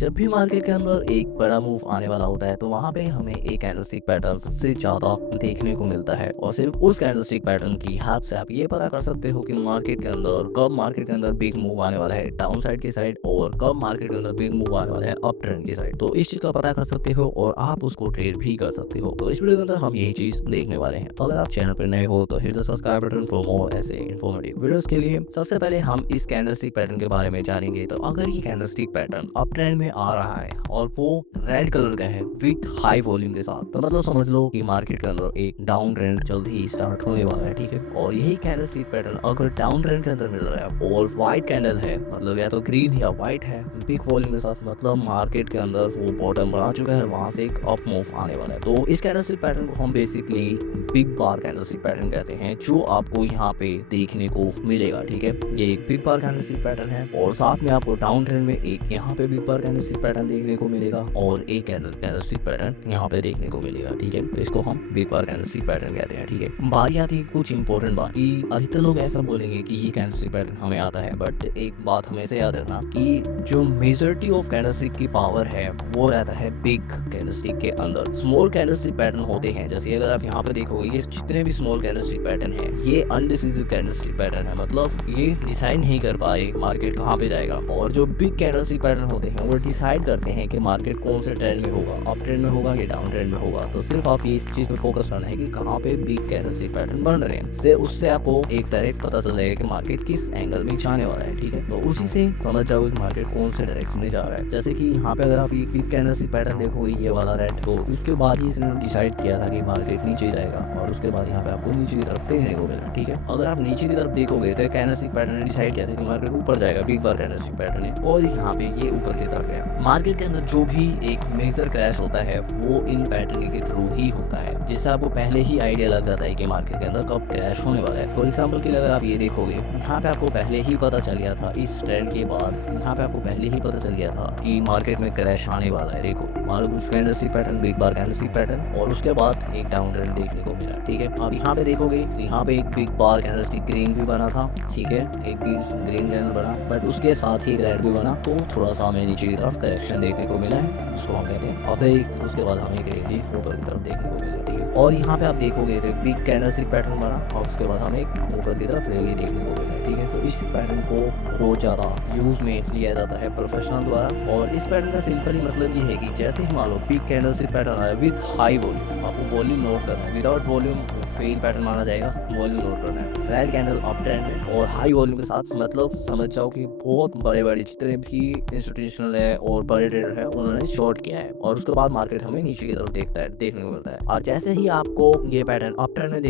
जब भी मार्केट के अंदर एक बड़ा मूव आने वाला होता है तो वहाँ पे हमें एक कैंडलस्टिक पैटर्न सबसे ज़्यादा देखने को मिलता है और सिर्फ उस कैंडलस्टिक पैटर्न की हेल्प से आप ये पता कर सकते हो कि मार्केट के अंदर कब मार्केट के अंदर बिग मूव आने वाला है डाउन साइड की साइड और कब मार्केट के अंदर बिग मूव आने वाला है अप ट्रेंड की साइड। तो इस चीज़ का पता कर सकते हो और आप उसको ट्रेड भी कर सकते हो। तो इस वीडियो के अंदर हम यही चीज़ देखने वाले हैं। अगर आप चैनल पर नए हो तो hit the subscribe button for more ऐसे इन्फॉर्मेटिव वीडियोस के लिए। सबसे पहले हम इस कैंडलस्टिक पैटर्न के बारे में जानेंगे। तो अगर ये कैंडलस्टिक पैटर्न अप ट्रेंड में आ रहा है और वो रेड कलर का है विथ हाई वॉल्यूम के साथ, तो मतलब समझ लो कि मार्केट के अंदर एक डाउन ट्रेंड जल्दी ही स्टार्ट होने वाला है। ठीक है, और यही कैंडलस्टिक पैटर्न अगर डाउन ट्रेंड के अंदर मिल रहा है और व्हाइट कैंडल है, मतलब या तो ग्रीन या व्हाइट है बिग वॉल्यूम के साथ, मतलब मार्केट के अंदर वो बॉटम बना चुका है, वहां से एक अप मूव आने वाला है। तो इस कैंडलस्टिक पैटर्न को हम बेसिकली बिग बार कैंडलस्टिक पैटर्न कहते हैं, जो आपको यहाँ पे देखने को मिलेगा। ठीक है, ये एक बिग बार कैंडलस्टिक पैटर्न है और साथ में आपको डाउन ट्रेंड में एक यहाँ पे बिग बार कैंडलस्टिक पैटर्न देखने को मिलेगा और एक कैंडलस्टिक पैटर्न यहाँ पे देखने को मिलेगा। ठीक है, तो इसको हम बिग बार कैंडलस्टिक पैटर्न कहते हैं। ठीक है, बारी आती है कुछ इंपॉर्टेंट बात की अधिकतर लोग ऐसा बोलेंगे कि ये कैंडलस्टिक पैटर्न हमें आता है, बट एक बात हमेशा याद रखना कि जो मेजॉरिटी ऑफ कैंडलस्टिक की पावर है वो रहता है बिग कैंडलस्टिक के अंदर। स्मॉल कैंडलस्टिक पैटर्न होते हैं, जैसे अगर आप यहाँ पे देखोगे ये जितने भी स्मॉल कैंडलस्टिक पैटर्न है ये अनडिसाइसिव कैंडलस्टिक पैटर्न है, मतलब ये डिसाइड नहीं कर पाए मार्केट कहाँ पे जाएगा। और जो बिग कैंडलस्टिक पैटर्न होते हैं वो डिसाइड करते हैं कि मार्केट कौन से ट्रेंड में होगा, अप ट्रेंड में होगा या डाउन ट्रेंड में होगा। तो सिर्फ आप ये इस चीज पे फोकस करना है कि कहाँ पे बिग कैंडलस्टिक पैटर्न बन रहे हैं, से उससे आपको एक डायरेक्ट पता चल जाएगा कि मार्केट किस एंगल में जाने वाला है। ठीक है, तो उसी से समझ जाओगे कि मार्केट कौन से डायरेक्शन में जा रहा है। जैसे कि यहाँ पे अगर आप एक बिग कैंडलस्टिक पैटर्न देखोगे ये वाला रेड, तो उसके बाद ही इसने डिसाइड किया था कि मार्केट नीचे जाएगा और उसके बाद यहाँ पे आपको नीचे की तरफ देखने को मिला। ठीक है, अगर आप नीचे की तरफ देखोगे तो कैंडलस्टिक पैटर्न ने डिसाइड किया था कि मार्केट ऊपर जाएगा, बिग बार कैंडलस्टिक पैटर्न है, और यहाँ पे ये ऊपर की तरफ है। मार्केट के अंदर जो भी एक मेजर क्रैश होता है वो इन पैटर्न के थ्रू ही होता है, जिससे आपको पहले ही आइडिया लग जाता है कि मार्केट के अंदर कब क्रैश होने वाला है। फॉर एग्जाम्पल के लिए अगर आप ये देखोगे यहाँ पे आपको पहले ही पता चल गया था, इस ट्रेंड के बाद यहाँ पे आपको पहले ही पता चल गया था कि मार्केट में क्रैश आने वाला है। देखो मार्केट कैंडलस्टिक पैटर्न, बिग बार कैंडलस्टिक पैटर्न और उसके बाद एक डाउन ट्रेंड देखने को मिला। ठीक है, अब यहाँ पे देखोगे तो यहाँ पे एक बिग बार कैंडलस्टिक ग्रीन भी बना था। ठीक है, एक ग्रीन कैंडल बना, बट उसके साथ ही रेड भी बना, तो थोड़ा सा हमें नीचे की तरफ करेक्शन देखने को मिला है, उसको हम कहते हैं। और फिर उसके बाद हमें ग्रीन ऊपर की तरफ देखने को मिला। ठीक है, और यहाँ पे आप देखोगे तो बिग कैंडलस्टिक पैटर्न बना और उसके बाद हमें ऊपर की तरफ रैली देखने को मिला। ठीक है, तो इस पैटर्न को बहुत ज़्यादा यूज़ में लिया जाता है प्रोफेशनल द्वारा। और इस पैटर्न का सिंपल ही मतलब ये है कि जैसे ही मान लो बिग कैंडलस्टिक पैटर्न आया विद हाई वॉल्यूम, आपको वॉल्यूम नोट करना है, विदाउट वॉल्यूम फेल पैटर्न माना जाएगा, वॉल्यूम नोट करना है। रेड कैंडल अप ट्रेंड में और हाई वॉल्यूम के साथ, मतलब समझ जाओ कि बहुत बड़े बड़े जितने भी इंस्टीट्यूशनल है और बड़े ट्रेडर है उन्होंने शॉर्ट किया है और उसके बाद मार्केट हमें नीचे की तरफ देखने को मिलता है। और जैसे ही आपको ये पैटर्न अप ट्रेंड में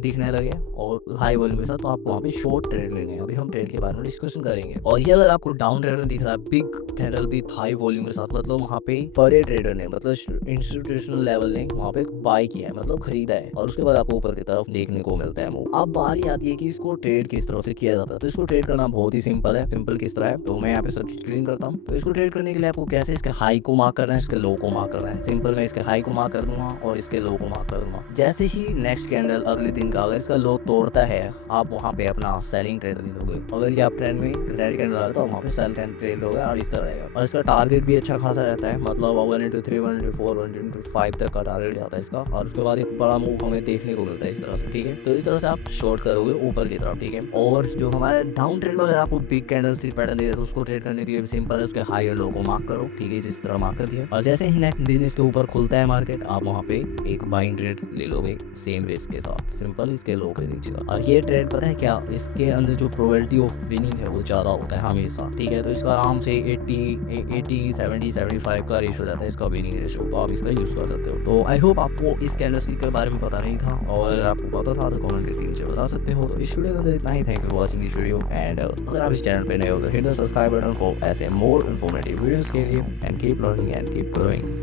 दिखने लगे और हाई वॉल्यूम के साथ, तो आपको वहाँ पे शॉर्ट ट्रेड लेने हैं। अभी हम ट्रेड के बारे में डिस्कशन करेंगे। और ये अगर आपको डाउन ट्रेंड में दिख रहा है big candle with high volume के साथ, मतलब वहाँ पे बड़े ट्रेडर ने, मतलब इंस्टीट्यूशनल लेवल ने वहाँ पे बाय किया है, मतलब खरीदा है, और उसके बाद आपको ऊपर की तरफ देखने को मिलता है मूव। अब बारी आती है कि इसको ट्रेड किस तरह से किया जाता है। तो इसको ट्रेड करना बहुत ही सिंपल है। सिंपल किस तरह है तो मैं यहाँ पे सब चीज क्लीन करता हूँ। तो इसको ट्रेड करने के लिए आपको कैसे इसके हाई को मार्क करना है, इसके लो को मार्क करना है। सिंपल, मैं इसके हाई को मार्क कर दूंगा और इसके लो को मार्क कर दूंगा। जैसे ही नेक्स्ट कैंडल अगले दिन का अगर इसका लो तोड़ता है, आप वहाँ पे अपना सेलिंग ट्रेड दे दोगे। अगर ये आप ट्रेंड में रेड कैंडल आ रहा है तो वहाँ पे सेल ट्रेड होगा और इस तरह रहेगा। और इसका टारगेट भी अच्छा खासा रहता है, मतलब 1 into 3 1 into 4 1 into 5 तक का टारगेट जाता है इसका, और उसके बाद एक बड़ा मूव हमें देखने को मिलता है इस तरह से। ठीक है, तो इस तरह से आप शॉर्ट करोगे ऊपर की तरफ। ठीक है, और जो हमारे डाउन ट्रेंड में अगर आपको बिग कैंडलस्टिक पैटर्न है तो उसको ट्रेड करने के लिए भी सिंपल है, उसके हाई और लो को मार्क करो। ठीक है, जिस तरह मार्क कर दिया, और जैसे ही नेक्स्ट दिन इसके ऊपर खुलता है मार्केट, आप वहाँ पे एक बाइंग ट्रेड ले लोगे सेम रिस्क के साथ, सिंपल इसके लो के नीचे का। और ये ट्रेड पता है क्या, इसके अंदर जो प्रोबेबिलिटी ऑफ विनिंग है वो ज़्यादा होता है हमेशा। ठीक है, तो इसका आराम से 80 70 75 का रेशो रहता है इसका विनिंग रेशो, तो आप इसका यूज़ कर सकते हो। तो आई होप आपको इस कैंडलस्टिक के बारे में पता नहीं था, और अगर आपको पता था तो कमेंट करके नीचे बता सकते हो। तो इस वीडियो के अंदर इतना ही। Thank you for watching this video, and अगर आप इस चैनल पे नए हो तो hit the subscribe button for ऐसे मोर इन्फॉर्मेटिव वीडियोस के लिए, and keep learning and keep growing.